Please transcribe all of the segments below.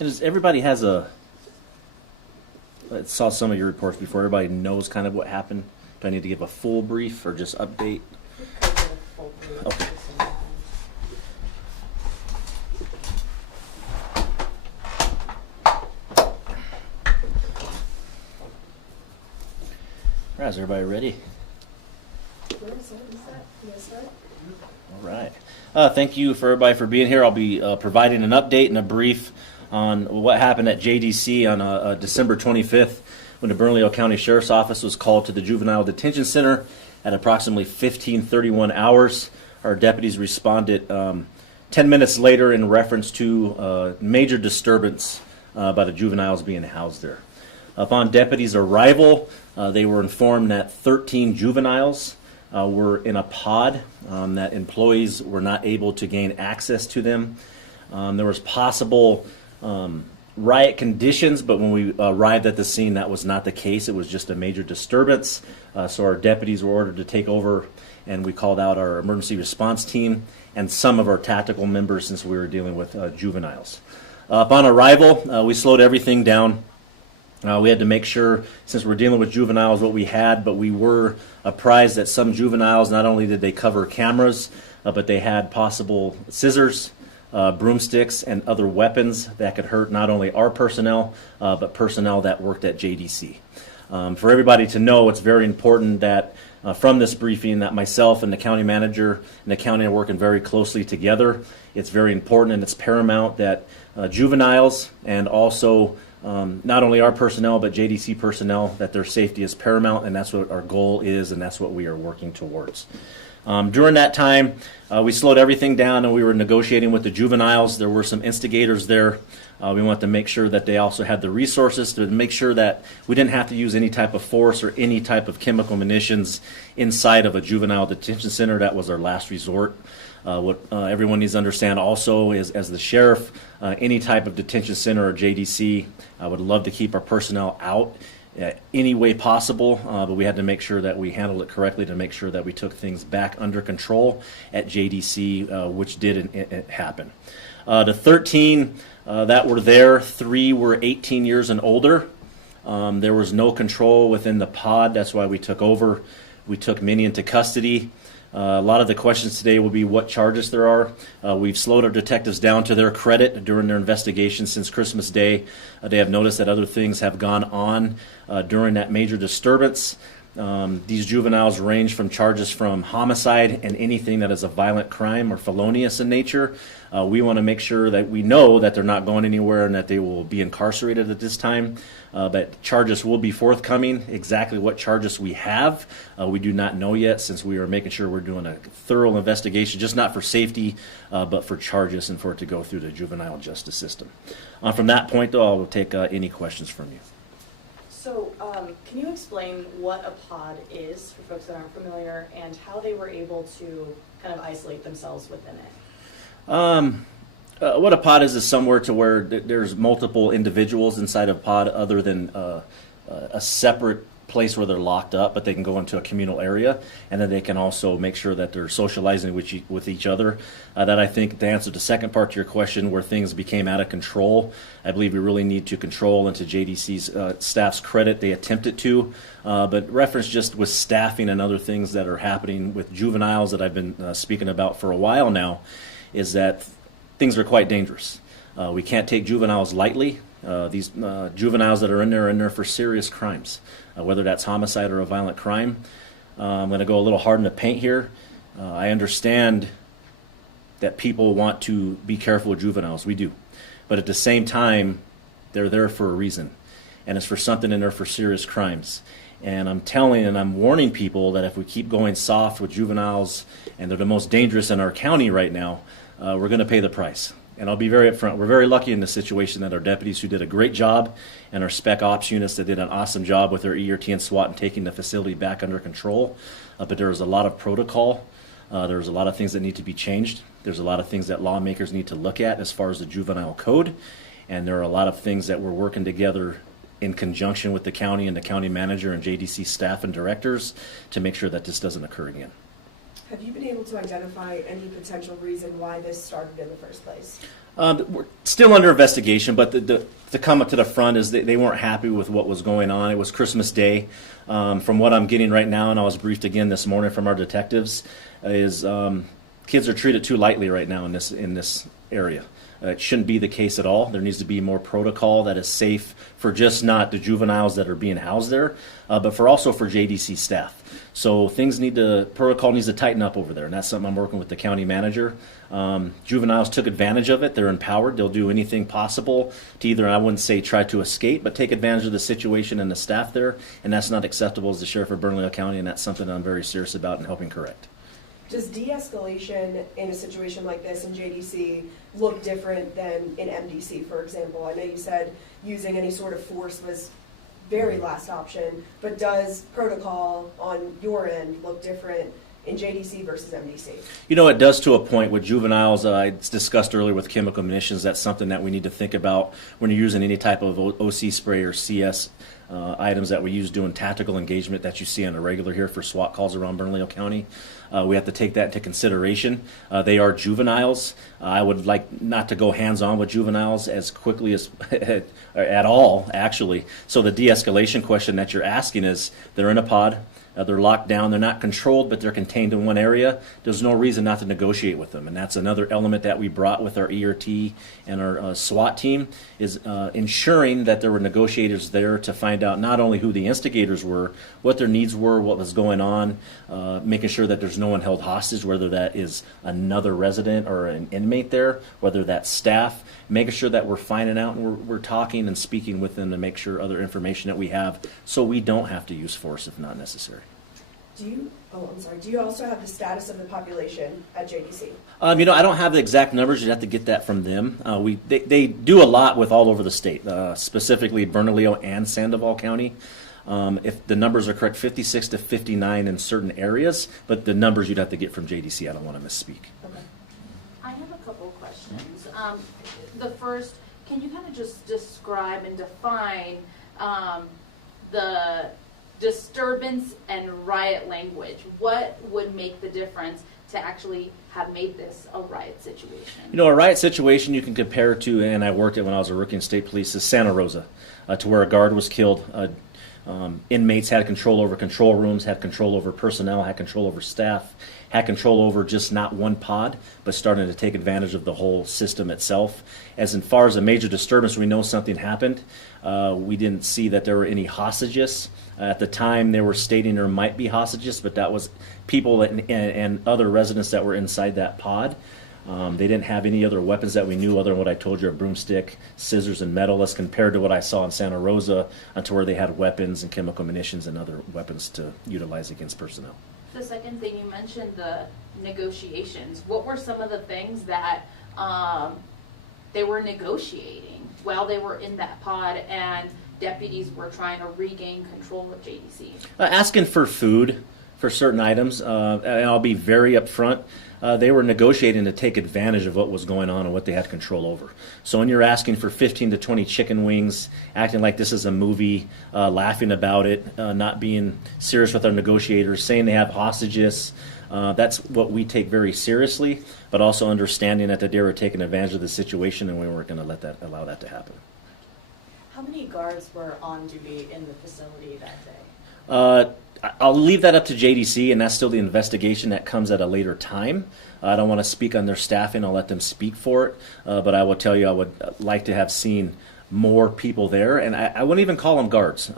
Everybody has I saw some of your reports before. Everybody knows kind of what happened. Do I need to give a full brief or just update? Okay. All right, is everybody ready? All right. Thank you for everybody for being here. I'll be providing an update and a brief on what happened at JDC on December 25th when the Bernalillo County Sheriff's Office was called to the Juvenile Detention Center at approximately 15:31 hours. Our deputies responded 10 minutes later in reference to major disturbance by the juveniles being housed there. Upon deputies' arrival, they were informed that 13 juveniles were in a pod, that employees were not able to gain access to them. There was possible riot conditions, but when we arrived at the scene, that was not the case. It was just a major disturbance. So our deputies were ordered to take over, and we called out our emergency response team and some of our tactical members since we were dealing with juveniles. Upon arrival, we slowed everything down. We had to make sure, since we're dealing with juveniles, what we had, but we were apprised that some juveniles, not only did they cover cameras, but they had possible scissors, broomsticks, and other weapons that could hurt not only our personnel, but personnel that worked at JDC. For everybody to know, it's very important that from this briefing that myself and the county manager and the county are working very closely together. It's very important and it's paramount that juveniles and also not only our personnel but JDC personnel, that their safety is paramount, and that's what our goal is, and that's what we are working towards. During that time, we slowed everything down and we were negotiating with the juveniles. There were some instigators there. We wanted to make sure that they also had the resources to make sure that we didn't have to use any type of force or any type of chemical munitions inside of a juvenile detention center. That was our last resort. What everyone needs to understand also is, as the sheriff, any type of detention center or JDC, I would love to keep our personnel out any way possible, but we had to make sure that we handled it correctly to make sure that we took things back under control at JDC, which did happen. The 13 that were there, 3 were 18 years and older. There was no control within the pod. That's why we took over. We took many into custody. A lot of the questions today will be what charges there are. We've slowed our detectives down to their credit during their investigation since Christmas Day. They have noticed that other things have gone on during that major disturbance. These juveniles range from charges from homicide and anything that is a violent crime or felonious in nature. We want to make sure that we know that they're not going anywhere and that they will be incarcerated at this time. But charges will be forthcoming. Exactly what charges we have, we do not know yet, since we are making sure we're doing a thorough investigation, just not for safety, but for charges and for it to go through the juvenile justice system. From that point, though, I will take any questions from you. So, can you explain what a pod is for folks that aren't familiar, and how they were able to kind of isolate themselves within it? What a pod is somewhere to where there's multiple individuals inside of a pod other than a separate place where they're locked up, but they can go into a communal area, and then they can also make sure that they're socializing with each other. That, I think, to answer the second part to your question, where things became out of control, I believe we really need to control, and to JDC's staff's credit, they attempted to, but reference just with staffing and other things that are happening with juveniles that I've been speaking about for a while now, is that things are quite dangerous. We can't take juveniles lightly. These juveniles that are in there for serious crimes, whether that's homicide or a violent crime. I'm going to go a little hard in the paint here. I understand that people want to be careful with juveniles. We do. But at the same time, they're there for a reason. And it's for something in there for serious crimes. And I'm telling and I'm warning people that if we keep going soft with juveniles, and they're the most dangerous in our county right now, we're going to pay the price. And I'll be very upfront. We're very lucky in this situation that our deputies, who did a great job, and our spec ops units that did an awesome job with their ERT and SWAT and taking the facility back under control. But there was a lot of protocol. There's a lot of things that need to be changed. There's a lot of things that lawmakers need to look at as far as the juvenile code. And there are a lot of things that we're working together in conjunction with the county and the county manager and JDC staff and directors to make sure that this doesn't occur again. Have you been able to identify any potential reason why this started in the first place? We're still under investigation, but the comment to the front is they weren't happy with what was going on. It was Christmas Day. From what I'm getting right now, and I was briefed again this morning from our detectives, is kids are treated too lightly right now in this area. It shouldn't be the case at all. There needs to be more protocol that is safe for just not the juveniles that are being housed there, but for also for JDC staff. So protocol needs to tighten up over there, and that's something I'm working with the county manager. Juveniles took advantage of it. They're empowered. They'll do anything possible to either, I wouldn't say try to escape, but take advantage of the situation and the staff there, and that's not acceptable as the sheriff of Bernalillo County, and that's something I'm very serious about and helping correct. Does de-escalation in a situation like this in JDC look different than in MDC, for example? I know you said using any sort of force was very last option, but does protocol on your end look different in JDC versus MDC? You know, it does to a point with juveniles. I discussed earlier with chemical munitions. That's something that we need to think about when you're using any type of OC spray or CS items that we use doing tactical engagement that you see on a regular here for SWAT calls around Bernalillo County. We have to take that into consideration. They are juveniles. I would like not to go hands-on with juveniles as quickly as at all, actually. So the de-escalation question that you're asking is, they're in a pod. They're locked down. They're not controlled, but they're contained in one area. There's no reason not to negotiate with them, and that's another element that we brought with our ERT and our SWAT team, is ensuring that there were negotiators there to find out not only who the instigators were, what their needs were, what was going on, making sure that there's no one held hostage, whether that is another resident or an inmate there, whether that's staff, making sure that we're finding out and we're talking and speaking with them to make sure other information that we have so we don't have to use force if not necessary. Do you also have the status of the population at JDC? You know, I don't have the exact numbers. You'd have to get that from them. They do a lot with all over the state, specifically Bernalillo and Sandoval County. If the numbers are correct, 56 to 59 in certain areas, but the numbers you'd have to get from JDC. I don't want to misspeak. Okay. I have a couple of questions. The first, can you kind of just describe and define the disturbance and riot language? What would make the difference to actually have made this a riot situation? You know, a riot situation you can compare to, and I worked it when I was a rookie in state police, is Santa Rosa, to where a guard was killed. Inmates had control over control rooms, had control over personnel, had control over staff, had control over just not one pod, but starting to take advantage of the whole system itself. As far as a major disturbance, we know something happened. We didn't see that there were any hostages. At the time, they were stating there might be hostages, but that was people and other residents that were inside that pod. They didn't have any other weapons that we knew other than what I told you, a broomstick, scissors, and metal, as compared to what I saw in Santa Rosa, to where they had weapons and chemical munitions and other weapons to utilize against personnel. The second thing, you mentioned the negotiations. What were some of the things that they were negotiating while they were in that pod and deputies were trying to regain control of JDC? Asking for food for certain items, and I'll be very upfront. They were negotiating to take advantage of what was going on and what they had control over. So when you're asking for 15 to 20 chicken wings, acting like this is a movie, laughing about it, not being serious with our negotiators, saying they have hostages, that's what we take very seriously, but also understanding that they were taking advantage of the situation and we weren't going to allow that to happen. How many guards were on duty in the facility that day? I'll leave that up to JDC, and that's still the investigation that comes at a later time. I don't want to speak on their staffing. I'll let them speak for it. But I will tell you I would like to have seen more people there, and I wouldn't even call them guards.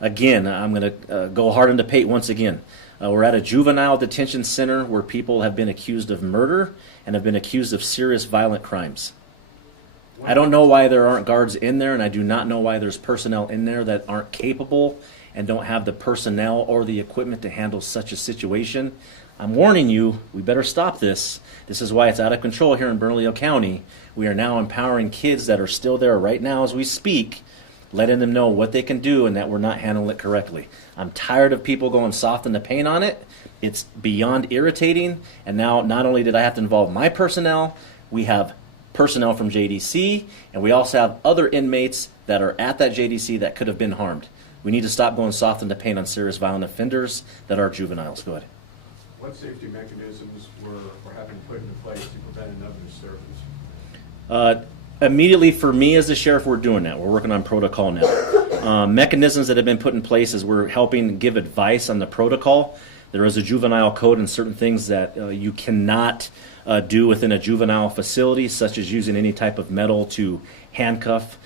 Again, I'm going to go hard into paint once again. We're at a juvenile detention center where people have been accused of murder and have been accused of serious violent crimes. I don't know why there aren't guards in there, and I do not know why there's personnel in there that aren't capable and don't have the personnel or the equipment to handle such a situation. I'm warning you, we better stop this. This is why it's out of control here in Bernalillo County. We are now empowering kids that are still there right now as we speak, letting them know what they can do and that we're not handling it correctly. I'm tired of people going soft in the paint on it. It's beyond irritating, and now not only did I have to involve my personnel, we have personnel from JDC, and we also have other inmates that are at that JDC that could have been harmed. We need to stop going soft in the paint on serious violent offenders that are juveniles. Go ahead. What safety mechanisms have been put into place to prevent another disturbance? Immediately for me as the sheriff, we're doing that. We're working on protocol now. Mechanisms that have been put in place is we're helping give advice on the protocol. There is a juvenile code and certain things that you cannot do within a juvenile facility, such as using any type of metal to handcuff,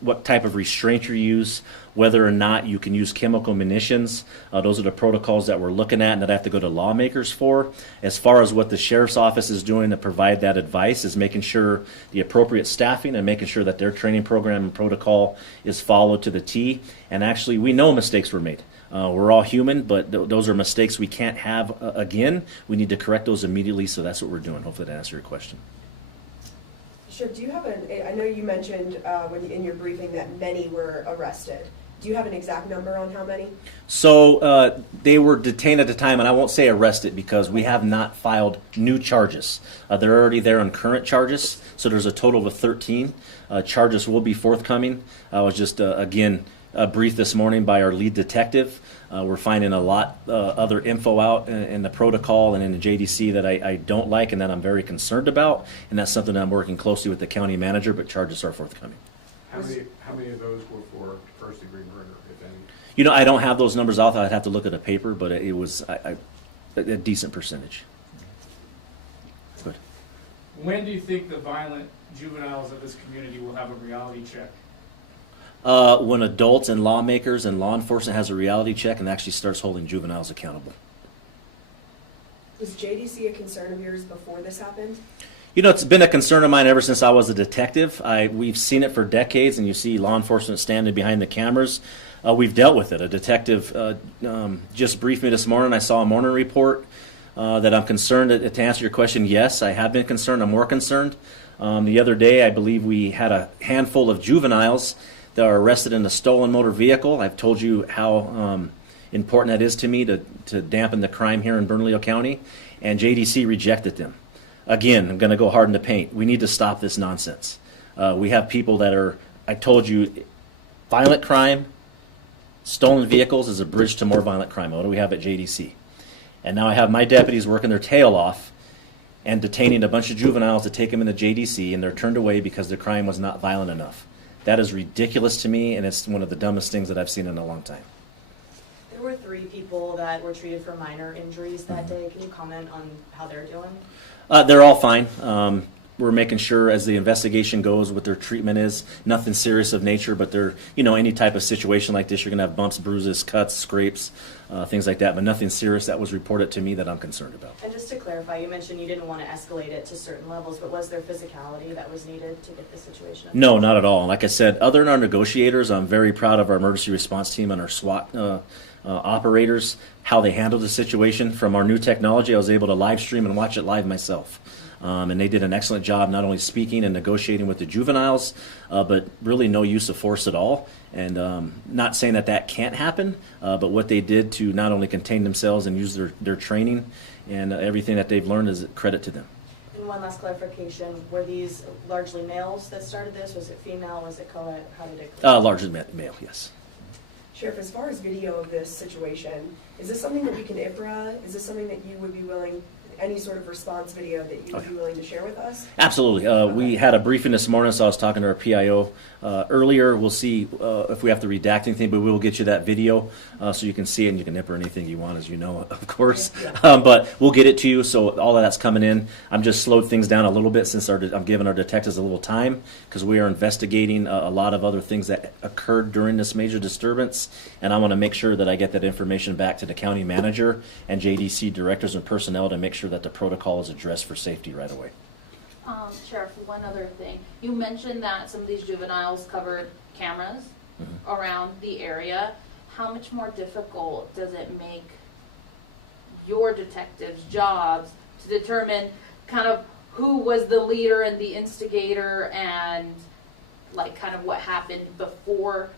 what type of restraint you use, whether or not you can use chemical munitions. Those are the protocols that we're looking at and that I have to go to lawmakers for. As far as what the sheriff's office is doing to provide that advice is making sure the appropriate staffing and making sure that their training program and protocol is followed to the T. And actually, we know mistakes were made. We're all human, but those are mistakes we can't have again. We need to correct those immediately, so that's what we're doing. Hopefully that answers your question. Sure. Do you have I know you mentioned in your briefing that many were arrested. Do you have an exact number on how many? So they were detained at the time, and I won't say arrested because we have not filed new charges. They're already there on current charges, so there's a total of 13. Charges will be forthcoming. I was just, again, briefed this morning by our lead detective. We're finding a lot other info out in the protocol and in the JDC that I don't like and that I'm very concerned about, and that's something that I'm working closely with the county manager, but charges are forthcoming. How many of those were for first-degree murder, if any? You know, I don't have those numbers out. I'd have to look at a paper, but it was a decent percentage. Good. When do you think the violent juveniles of this community will have a reality check? When adults and lawmakers and law enforcement has a reality check and actually starts holding juveniles accountable. Was JDC a concern of yours before this happened? You know, it's been a concern of mine ever since I was a detective. We've seen it for decades, and you see law enforcement standing behind the cameras. We've dealt with it. A detective just briefed me this morning. I saw a morning report that I'm concerned. To answer your question, yes, I have been concerned. I'm more concerned. The other day, I believe we had a handful of juveniles that are arrested in a stolen motor vehicle. I've told you how important that is to me to dampen the crime here in Bernalillo County, and JDC rejected them. Again, I'm going to go hard in the paint. We need to stop this nonsense. We have people that are, I told you, violent crime, stolen vehicles is a bridge to more violent crime. What do we have at JDC? And now I have my deputies working their tail off and detaining a bunch of juveniles to take them into JDC, and they're turned away because the crime was not violent enough. That is ridiculous to me, and it's one of the dumbest things that I've seen in a long time. There were 3 people that were treated for minor injuries that day. Can you comment on how they're doing? They're all fine. We're making sure as the investigation goes what their treatment is. Nothing serious of nature, but they're, you know, any type of situation like this, you're going to have bumps, bruises, cuts, scrapes, things like that, but nothing serious that was reported to me that I'm concerned about. And just to clarify, you mentioned you didn't want to escalate it to certain levels, but was there physicality that was needed to get the situation? No, not at all. Like I said, other than our negotiators, I'm very proud of our emergency response team and our SWAT operators, how they handled the situation. From our new technology, I was able to live stream and watch it live myself. And they did an excellent job not only speaking and negotiating with the juveniles, but really no use of force at all. And not saying that can't happen, but what they did to not only contain themselves and use their training and everything that they've learned is a credit to them. And one last clarification, were these largely males that started this? Was it female? Was it co-ed? How did it go? Largely male, yes. Sheriff, as far as video of this situation, is this something that we can IPRA? Is this something that you would be willing, any sort of response video that you would be willing to share with us? Absolutely. We had a briefing this morning, so I was talking to our PIO earlier. We'll see if we have to redact anything, but we will get you that video so you can see it and you can nip or anything you want, as you know, of course. Yeah. But we'll get it to you, so all of that's coming in. I'm just slowed things down a little bit since I'm giving our detectives a little time because we are investigating a lot of other things that occurred during this major disturbance, and I want to make sure that I get that information back to the county manager and JDC directors and personnel to make sure that the protocol is addressed for safety right away. Sheriff, one other thing. You mentioned that some of these juveniles covered cameras around the area. How much more difficult does it make your detectives' jobs to determine kind of who was the leader and the instigator and like kind of what happened before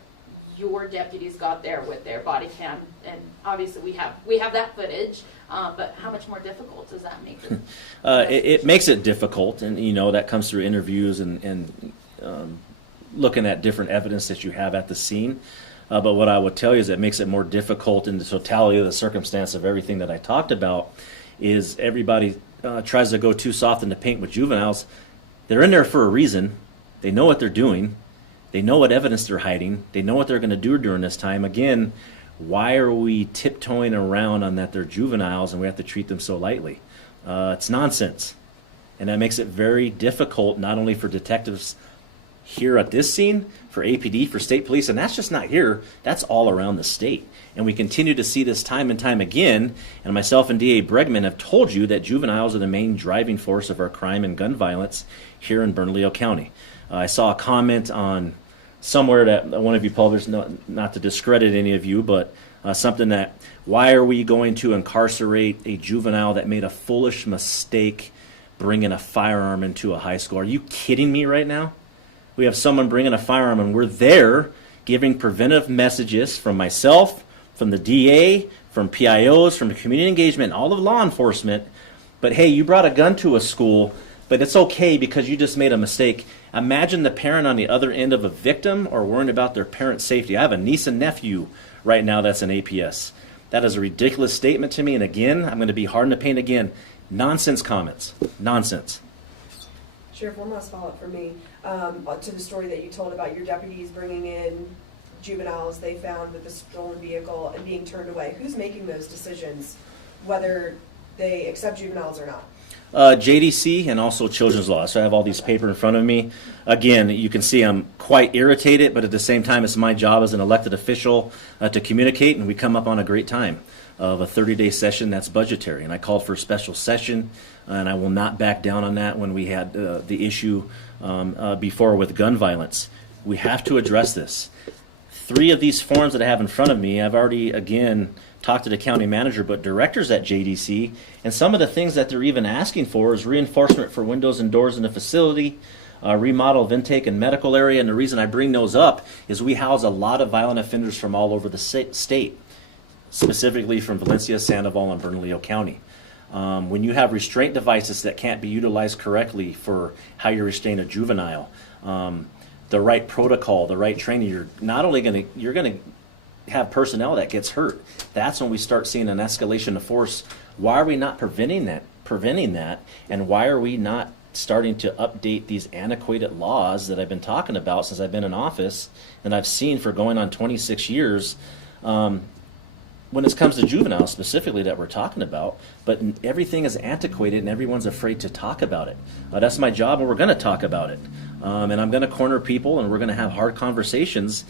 your deputies got there with their body cam? And obviously we have that footage, but how much more difficult does that make it? It makes it difficult, and you know that comes through interviews and looking at different evidence that you have at the scene. But what I would tell you is it makes it more difficult in the totality of the circumstance of everything that I talked about is everybody tries to go too soft in the paint with juveniles. They're in there for a reason. They know what they're doing. They know what evidence they're hiding. They know what they're going to do during this time. Again, why are we tiptoeing around on that they're juveniles and we have to treat them so lightly? It's nonsense. And that makes it very difficult, not only for detectives here at this scene, for APD, for state police, and that's just not here, that's all around the state. And we continue to see this time and time again, and myself and DA Bregman have told you that juveniles are the main driving force of our crime and gun violence here in Bernalillo County. I saw a comment on somewhere that one of you published, not to discredit any of you, but something that, why are we going to incarcerate a juvenile that made a foolish mistake bringing a firearm into a high school? Are you kidding me right now? We have someone bringing a firearm, and we're there giving preventive messages from myself, from the DA, from PIOs, from community engagement, all of law enforcement. But hey, you brought a gun to a school, but it's okay because you just made a mistake. Imagine the parent on the other end of a victim or worrying about their parent's safety. I have a niece and nephew right now that's an APS. That is a ridiculous statement to me, and again, I'm going to be hard in the paint again. Nonsense comments. Nonsense. Sheriff, one last follow-up for me to the story that you told about your deputies bringing in juveniles they found with a stolen vehicle and being turned away. Who's making those decisions, whether they accept juveniles or not? JDC and also Children's Law. So I have all these paper in front of me. Again, you can see I'm quite irritated, but at the same time, it's my job as an elected official to communicate, and we come up on a great time of a 30-day session that's budgetary. And I called for a special session, and I will not back down on that when we had the issue before with gun violence. We have to address this. 3 of these forms that I have in front of me, I've already, again, talked to the county manager, but directors at JDC, and some of the things that they're even asking for is reinforcement for windows and doors in the facility, remodel of intake and medical area, and the reason I bring those up is we house a lot of violent offenders from all over the state, specifically from Valencia, Sandoval, and Bernalillo County. When you have restraint devices that can't be utilized correctly for how you restrain a juvenile, the right protocol, the right training, you're not only going to have personnel that gets hurt. That's when we start seeing an escalation of force. Why are we not preventing that? And why are we not starting to update these antiquated laws that I've been talking about since I've been in office and I've seen for going on 26 years when it comes to juveniles specifically that we're talking about, but everything is antiquated and everyone's afraid to talk about it. That's my job, and we're going to talk about it. And I'm going to corner people, and we're going to have hard conversations.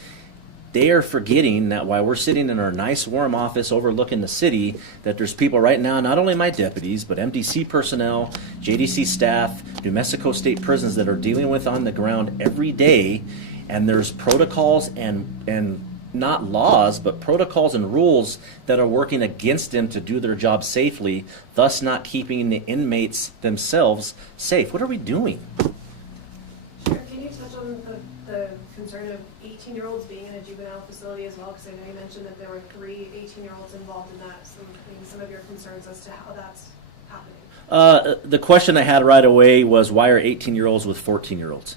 They are forgetting that while we're sitting in our nice warm office overlooking the city, that there's people right now, not only my deputies, but MDC personnel, JDC staff, New Mexico State prisons that are dealing with on the ground every day, and there's protocols and not laws, but protocols and rules that are working against them to do their job safely, thus not keeping the inmates themselves safe. What are we doing? Sure. Can you touch on the concern of 18-year-olds being in a juvenile facility as well? Because I know you mentioned that there were 3 18-year-olds involved in that. So maybe some of your concerns as to how that's happening. The question I had right away was, why are 18-year-olds with 14-year-olds?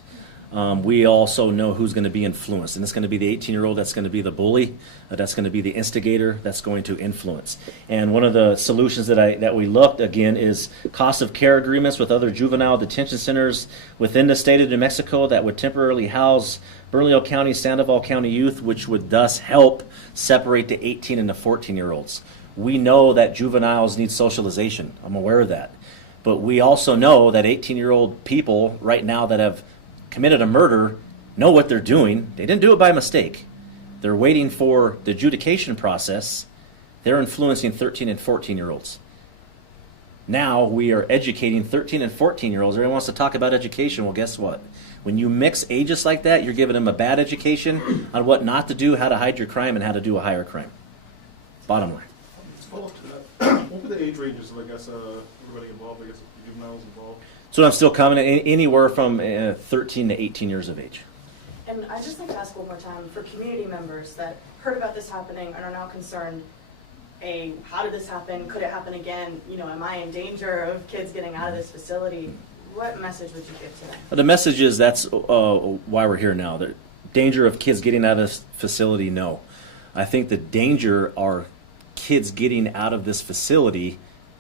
We also know who's going to be influenced, and it's going to be the 18-year-old that's going to be the bully, that's going to be the instigator, that's going to influence. And one of the solutions that we looked, again, is cost of care agreements with other juvenile detention centers within the state of New Mexico that would temporarily house Bernalillo County, Sandoval County youth, which would thus help separate the 18 and the 14-year-olds. We know that juveniles need socialization. I'm aware of that. But we also know that 18-year-old people right now that have committed a murder know what they're doing. They didn't do it by mistake. They're waiting for the adjudication process. They're influencing 13 and 14-year-olds. Now we are educating 13 and 14-year-olds. Everyone wants to talk about education. Well, guess what? When you mix ages like that, you're giving them a bad education on what not to do, how to hide your crime, and how to do a higher crime. Bottom line. Let's follow up to that. What were the age ranges of, everybody involved, juveniles involved? So I'm still coming anywhere from 13 to 18 years of age. And I'd just like to ask one more time, for community members that heard about this happening and are now concerned, how did this happen? Could it happen again? Am I in danger of kids getting out of this facility? What message would you give to them? The message is that's why we're here now. The danger of kids getting out of this facility, no. I think the danger are kids getting out of this facility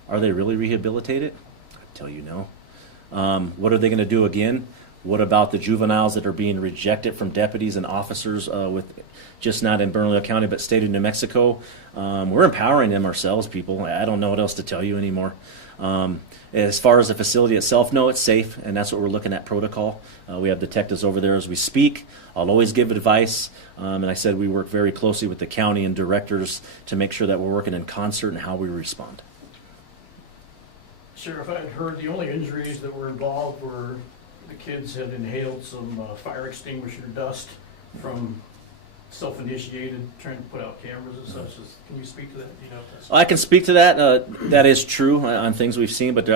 Are they really rehabilitated? I tell you no. What are they going to do again? What about the juveniles that are being rejected from deputies and officers with just not in Bernalillo County but state of New Mexico? We're empowering them ourselves, people. I don't know what else to tell you anymore. As far as the facility itself, no, it's safe, and that's what we're looking at protocol. We have detectives over there as we speak. I'll always give advice, and I said we work very closely with the county and directors to make sure that we're working in concert in how we respond. Sheriff, I had heard the only injuries that were involved were the kids had inhaled some fire extinguisher dust from self-initiated trying to put out cameras and such. Can you speak to that? Do you know if that's... I can speak to that. That is true on things we've seen, but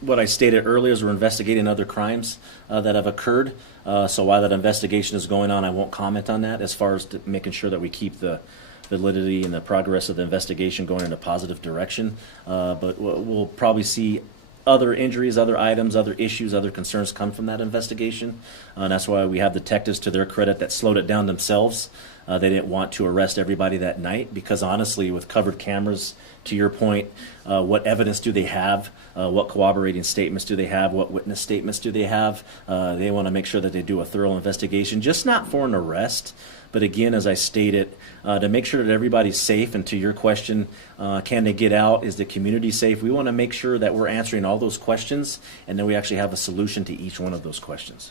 what I stated earlier is we're investigating other crimes that have occurred. So while that investigation is going on, I won't comment on that as far as making sure that we keep the validity and the progress of the investigation going in a positive direction. But we'll probably see other injuries, other items, other issues, other concerns come from that investigation. And that's why we have detectives, to their credit, that slowed it down themselves. They didn't want to arrest everybody that night because, honestly, with covered cameras, to your point, what evidence do they have? What corroborating statements do they have? What witness statements do they have? They want to make sure that they do a thorough investigation, just not for an arrest, but again, as I stated, to make sure that everybody's safe. And to your question, can they get out? Is the community safe? We want to make sure that we're answering all those questions, and then we actually have a solution to each one of those questions.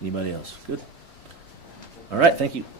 Anybody else? Good. All right, thank you.